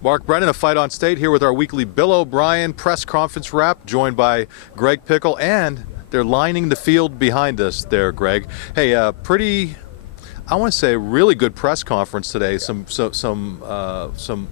Mark Brennan of Fight on State here with our weekly Bill O'Brien press conference wrap, joined by Greg Pickel, and they're lining the field behind us there, Greg. Hey, I want to say really good press conference today. Some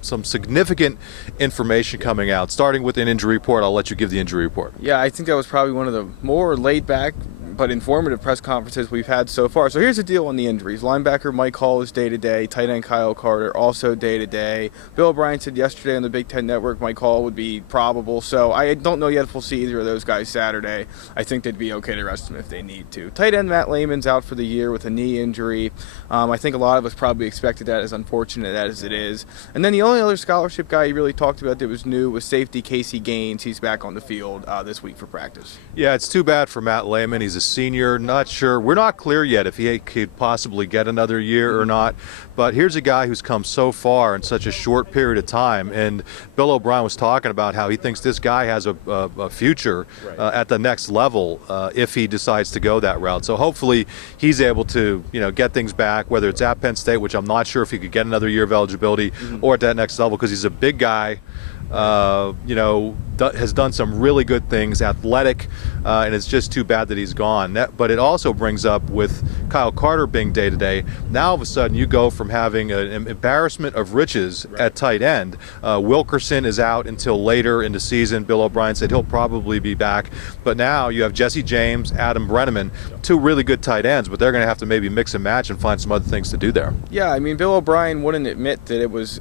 significant information coming out. Starting with an injury report, I'll let you give the injury report. Yeah, I think that was probably one of the more laid back but informative press conferences we've had so far. So here's the deal on the injuries. Linebacker Mike Hall is day-to-day. Tight end Kyle Carter also day-to-day. Bill O'Brien said yesterday on the Big Ten Network Mike Hall would be probable. So I don't know yet if we'll see either of those guys Saturday. I think they'd be okay to rest them if they need to. Tight end Matt Lehman's out for the year with a knee injury. I think a lot of us probably expected that, as unfortunate as it is. And then the only other scholarship guy he really talked about that was new was safety Casey Gaines. He's back on the field this week for practice. Yeah, it's too bad for Matt Lehman. He's a senior. Not sure. We're not clear yet if he could possibly get another year or not. But here's a guy who's come so far in such a short period of time. And Bill O'Brien was talking about how he thinks this guy has a future at the next level if he decides to go that route. So hopefully he's able to, get things back, whether it's at Penn State, which I'm not sure if he could get another year of eligibility, or at that next level, because he's a big guy. Has done some really good things, athletic, and it's just too bad that he's gone. But it also brings up, with Kyle Carter being day-to-day, now all of a sudden you go from having an embarrassment of riches at tight end. Wilkerson is out until later in the season. Bill O'Brien said he'll probably be back. But now you have Jesse James, Adam Brennan, two really good tight ends, but they're going to have to maybe mix and match and find some other things to do there. Yeah, I mean, Bill O'Brien wouldn't admit that it was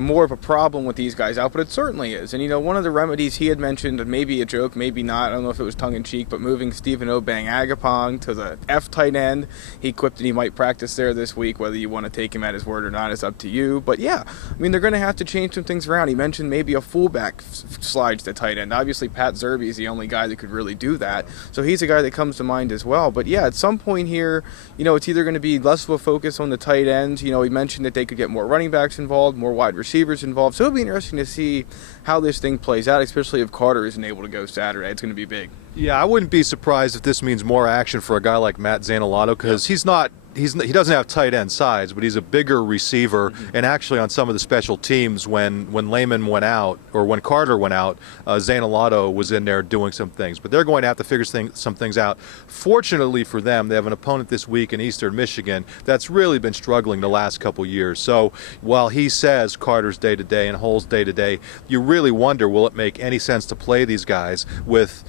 more of a problem with these guys out, but it certainly is. And, one of the remedies he had mentioned, maybe a joke, maybe not, I don't know if it was tongue-in-cheek, but moving Stephen Obeng-Agapong to the F tight end. He quipped that he might practice there this week. Whether you want to take him at his word or not is up to you. But yeah, I mean, they're going to have to change some things around. He mentioned maybe a fullback slides to tight end. Obviously, Pat Zerbe is the only guy that could really do that. So he's a guy that comes to mind as well. But yeah, at some point here, it's either going to be less of a focus on the tight ends. He mentioned that they could get more running backs involved, more wide receivers involved. So it'll be interesting to see how this thing plays out, especially if Carter isn't able to go Saturday. It's going to be big. Yeah, I wouldn't be surprised if this means more action for a guy like Matt Zanolato, because he doesn't have tight end size, but he's a bigger receiver. And actually, on some of the special teams, when Lehman went out, or when Carter went out, Zanolato was in there doing some things. But they're going to have to figure some things out. Fortunately for them, they have an opponent this week in Eastern Michigan that's really been struggling the last couple years. So while he says Carter's day-to-day and Hull's day-to-day, you really wonder, will it make any sense to play these guys with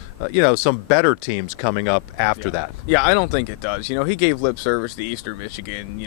some better teams coming up after that? Yeah, I don't think it does. He gave lip service to Eastern Michigan,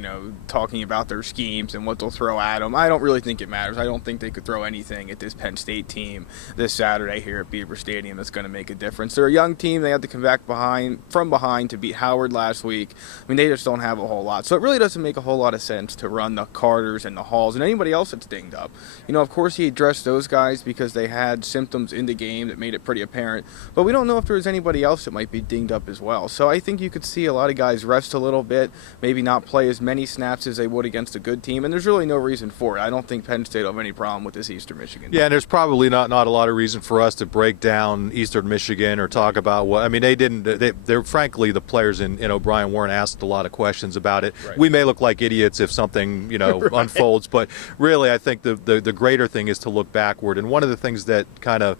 talking about their schemes and what they'll throw at them. I don't really think it matters. I don't think they could throw anything at this Penn State team this Saturday here at Beaver Stadium that's going to make a difference. They're a young team. They had to come back from behind to beat Howard last week. I mean, they just don't have a whole lot. So it really doesn't make a whole lot of sense to run the Carters and the Halls and anybody else that's dinged up. Of course, he addressed those guys because they had symptoms in the game that made it pretty apparent. But we don't know if there was anybody else that might be dinged up as well. So I think you could see a lot of guys rest a little bit, maybe not play as many snaps as they would against a good team, and there's really no reason for it. I don't think Penn State will have any problem with this Eastern Michigan. Yeah, and there's probably not a lot of reason for us to break down Eastern Michigan or talk about what. I mean, they're frankly, the players in O'Brien weren't asked a lot of questions about it. Right. We may look like idiots if something Right. unfolds, but really I think the greater thing is to look backward. And one of the things that kind of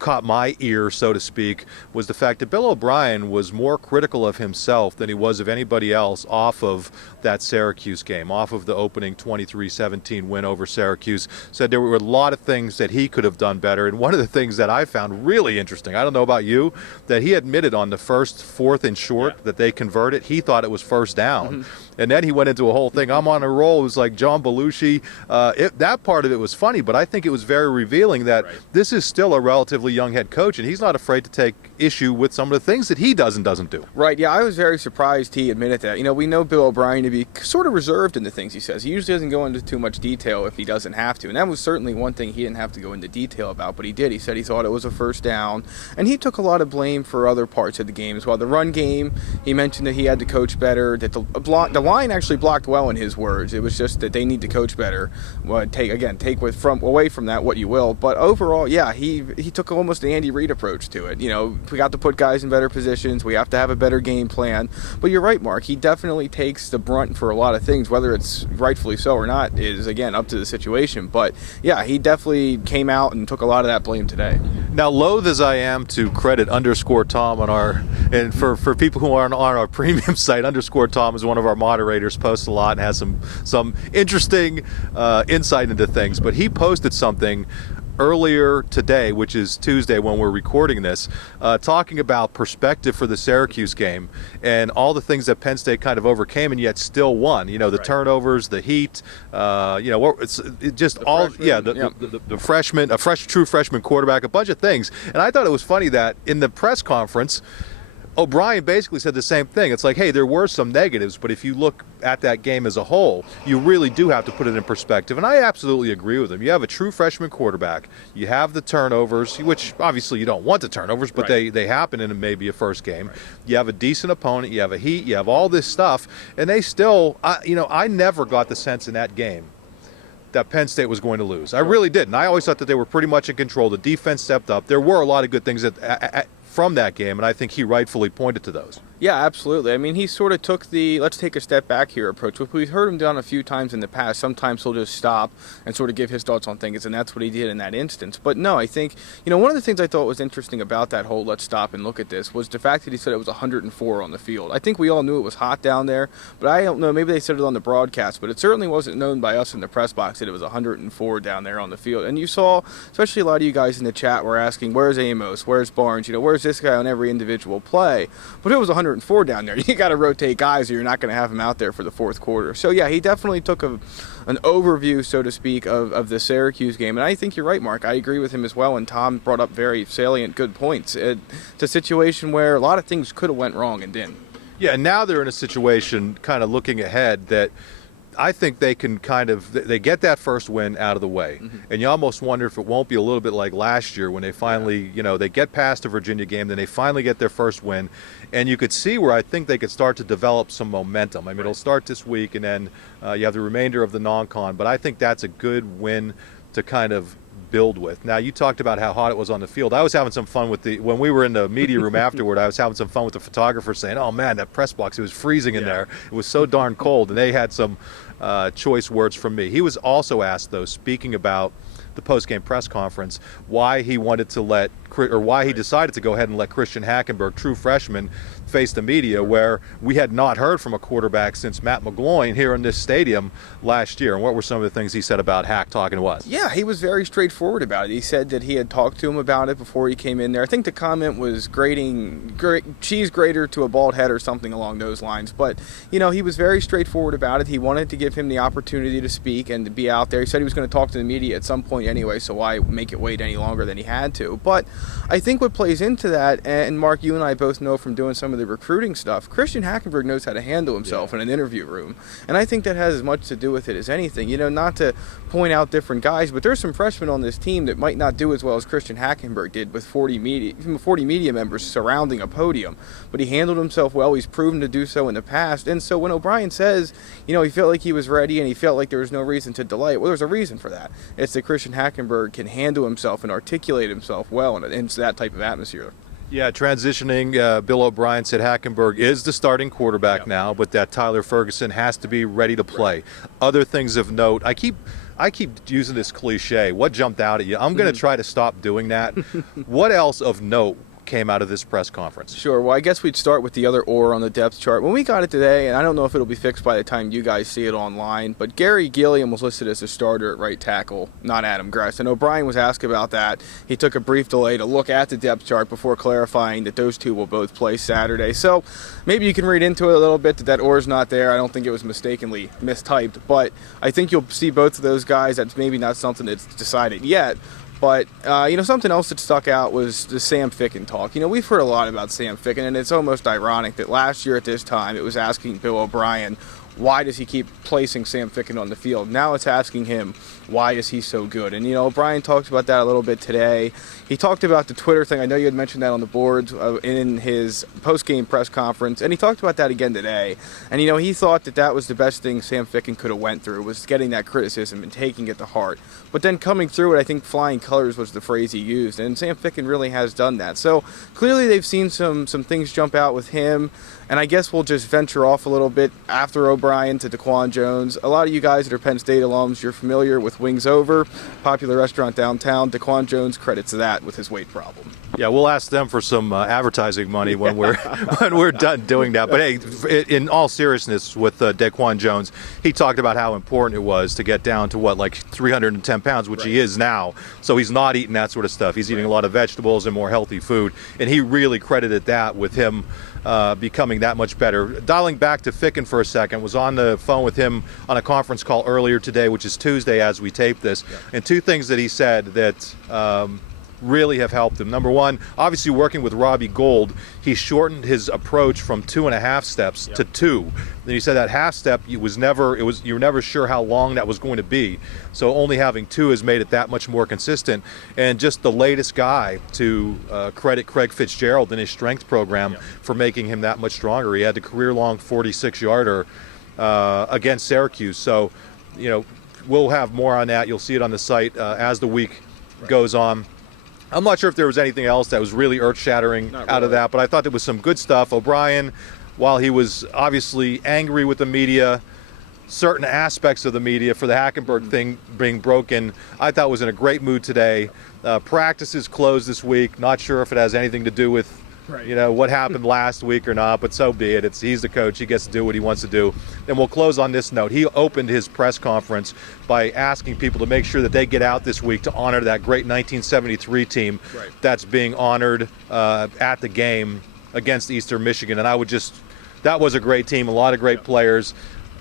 caught my ear, so to speak, was the fact that Bill O'Brien was more critical of himself than he was of anybody else off of that Syracuse game, off of the opening 23-17 win over Syracuse. Said there were a lot of things that he could have done better. And one of the things that I found really interesting, I don't know about you, that he admitted on the first 4th and short that they converted, he thought it was first down. And then he went into a whole thing. I'm on a roll. It was like John Belushi. That part of it was funny, but I think it was very revealing that this is still a relatively young head coach, and he's not afraid to take issue with some of the things that he does and doesn't do. Right, yeah, I was very surprised he admitted that. We know Bill O'Brien to be sort of reserved in the things he says. He usually doesn't go into too much detail if he doesn't have to, and that was certainly one thing he didn't have to go into detail about, but he did. He said he thought it was a first down, and he took a lot of blame for other parts of the game as well. The run game, he mentioned that he had to coach better, that the line actually blocked well in his words. It was just that they need to coach better. Take away from that what you will, but overall, yeah, he took almost the Andy Reid approach to it. We got to put guys in better positions. We have to have a better game plan. But you're right, Mark. He definitely takes the brunt for a lot of things. Whether it's rightfully so or not is, again, up to the situation. But, yeah, he definitely came out and took a lot of that blame today. Now, loath as I am to credit _Tom on our, and for people who aren't on our premium site, _Tom is one of our moderators, posts a lot and has some interesting insight into things. But he posted something earlier today, which is Tuesday when we're recording this, talking about perspective for the Syracuse game and all the things that Penn State kind of overcame and yet still won. The turnovers, the heat, the freshman, true freshman quarterback, a bunch of things. And I thought it was funny that in the press conference, O'Brien basically said the same thing. It's like, hey, there were some negatives, but if you look at that game as a whole, you really do have to put it in perspective. And I absolutely agree with him. You have a true freshman quarterback. You have the turnovers, which obviously you don't want the turnovers, but they happen in maybe a first game. Right. You have a decent opponent. You have a heat. You have all this stuff. And they still, I never got the sense in that game that Penn State was going to lose. I really didn't. I always thought that they were pretty much in control. The defense stepped up. There were a lot of good things from that game, and I think he rightfully pointed to those. Yeah, absolutely. I mean, he sort of took the let's take a step back here approach, which we've heard him done a few times in the past. Sometimes he'll just stop and sort of give his thoughts on things, and that's what he did in that instance. But no, I think, one of the things I thought was interesting about that whole let's stop and look at this was the fact that he said it was 104 on the field. I think we all knew it was hot down there, but I don't know, maybe they said it on the broadcast, but it certainly wasn't known by us in the press box that it was 104 down there on the field. And you saw, especially a lot of you guys in the chat were asking, where's Amos, where's Barnes, where's this guy on every individual play? But it was 104 down there. You got to rotate guys or you're not going to have him out there for the fourth quarter. So, yeah, he definitely took an overview, so to speak, of the Syracuse game. And I think you're right, Mark. I agree with him as well. And Tom brought up very salient, good points. It's a situation where a lot of things could have went wrong and didn't. Yeah, and now they're in a situation kind of looking ahead that I think they can they get that first win out of the way. Mm-hmm. And you almost wonder if it won't be a little bit like last year when they finally, they get past the Virginia game, then they finally get their first win. And you could see where I think they could start to develop some momentum. I mean, it'll start this week, and then you have the remainder of the non-con. But I think that's a good win to kind of build with. Now, you talked about how hot it was on the field. I was having some fun when we were in the media room afterward, I was having some fun with the photographer saying, oh man, that press box, it was freezing in there. It was so darn cold. And they had some choice words from me. He was also asked, though, speaking about the post-game press conference, why he wanted to why he decided to go ahead and let Christian Hackenberg, true freshman, face the media, where we had not heard from a quarterback since Matt McGloin here in this stadium last year. And what were some of the things he said about Hack talking to us? Yeah, he was very straightforward about it. He said that he had talked to him about it before he came in there. I think the comment was cheese grater to a bald head or something along those lines. But, he was very straightforward about it. He wanted to give him the opportunity to speak and to be out there. He said he was going to talk to the media at some point anyway, so why make it wait any longer than he had to? But I think what plays into that, and Mark, you and I both know from doing some of the recruiting stuff, Christian Hackenberg knows how to handle himself in an interview room. And I think that has as much to do with it as anything. Not to point out different guys, but there's some freshmen on this team that might not do as well as Christian Hackenberg did with 40 media members surrounding a podium. But he handled himself well. He's proven to do so in the past. And so when O'Brien says, he felt like he was ready and he felt like there was no reason to delay it, well, there's a reason for that. It's that Christian Hackenberg can handle himself and articulate himself well in that type of atmosphere. Yeah, transitioning, Bill O'Brien said Hackenberg is the starting quarterback now, but that Tyler Ferguson has to be ready to play. Right. Other things of note, I keep using this cliche. What jumped out at you? I'm going to try to stop doing that. What else of note came out of this press conference? Sure. Well, I guess we'd start with the other oar on the depth chart. When we got it today, and I don't know if it'll be fixed by the time you guys see it online, but Gary Gilliam was listed as a starter at right tackle, not Adam Gress. And O'Brien was asked about that. He took a brief delay to look at the depth chart before clarifying that those two will both play Saturday. So maybe you can read into it a little bit that oar's not there. I don't think it was mistakenly mistyped, but I think you'll see both of those guys. That's maybe not something that's decided yet. But, something else that stuck out was the Sam Ficken talk. We've heard a lot about Sam Ficken, and it's almost ironic that last year at this time it was asking Bill O'Brien, why does he keep placing Sam Ficken on the field? Now it's asking him, why is he so good? And, O'Brien talked about that a little bit today. He talked about the Twitter thing. I know you had mentioned that on the boards in his post-game press conference, and he talked about that again today. And, he thought that was the best thing Sam Ficken could have went through, was getting that criticism and taking it to heart. But then coming through it, I think flying colors was the phrase he used, and Sam Ficken really has done that. So clearly they've seen some things jump out with him, and I guess we'll just venture off a little bit after O'Brien to DeQuan Jones. A lot of you guys that are Penn State alums, you're familiar with Wings Over, popular restaurant downtown. DeQuan Jones credits that with his weight problem. Yeah, we'll ask them for some advertising money when we're done doing that. But hey, in all seriousness, with DeQuan Jones, he talked about how important it was to get down to like 310 pounds, which he is now. So he's not eating that sort of stuff. He's eating a lot of vegetables and more healthy food, and he really credited that with him becoming that much better. Dialing back to Ficken for a second, was on the phone with him on a conference call earlier today, which is Tuesday as we tape this, and two things that he said that really have helped him. Number one, obviously working with Robbie Gould, he shortened his approach from 2.5 steps to 2. Then he said that half step, you were never sure how long that was going to be. So only having 2 has made it that much more consistent. And just the latest guy to credit Craig Fitzgerald in his strength program for making him that much stronger. He had the career-long 46-yarder against Syracuse. So, we'll have more on that. You'll see it on the site as the week goes on. I'm not sure if there was anything else that was really earth-shattering out of that, but I thought there was some good stuff. O'Brien, while he was obviously angry with the media, certain aspects of the media for the Hackenberg thing being broken, I thought was in a great mood today. Practice is closed this week. Not sure if it has anything to do with what happened last week or not, but so be it. He's the coach. He gets to do what he wants to do. And we'll close on this note. He opened his press conference by asking people to make sure that they get out this week to honor that great 1973 team that's being honored at the game against Eastern Michigan. And that was a great team, a lot of great players.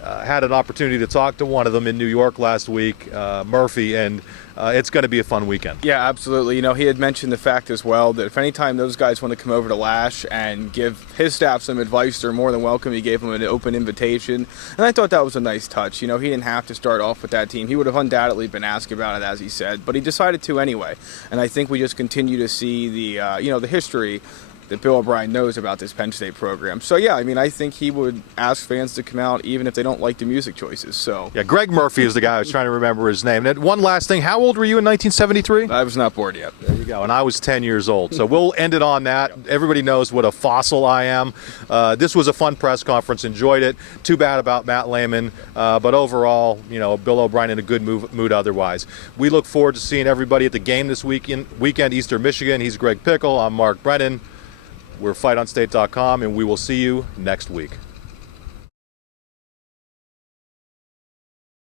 Had an opportunity to talk to one of them in New York last week, Murphy, and it's going to be a fun weekend. Yeah, absolutely. He had mentioned the fact as well that if any time those guys want to come over to Lash and give his staff some advice, they're more than welcome. He gave them an open invitation, and I thought that was a nice touch. He didn't have to start off with that team. He would have undoubtedly been asked about it, as he said, but he decided to anyway. And I think we just continue to see the history that Bill O'Brien knows about this Penn State program. So, yeah, I think he would ask fans to come out even if they don't like the music choices. So, yeah, Greg Murphy is the guy I was trying to remember his name. And one last thing, how old were you in 1973? I was not born yet. There you go. And I was 10 years old. So we'll end it on that. Everybody knows what a fossil I am. This was a fun press conference. Enjoyed it. Too bad about Matt Lehman. But overall, Bill O'Brien in a good mood otherwise. We look forward to seeing everybody at the game this weekend, Eastern Michigan. He's Greg Pickel. I'm Mark Brennan. We're FightOnState.com, and we will see you next week.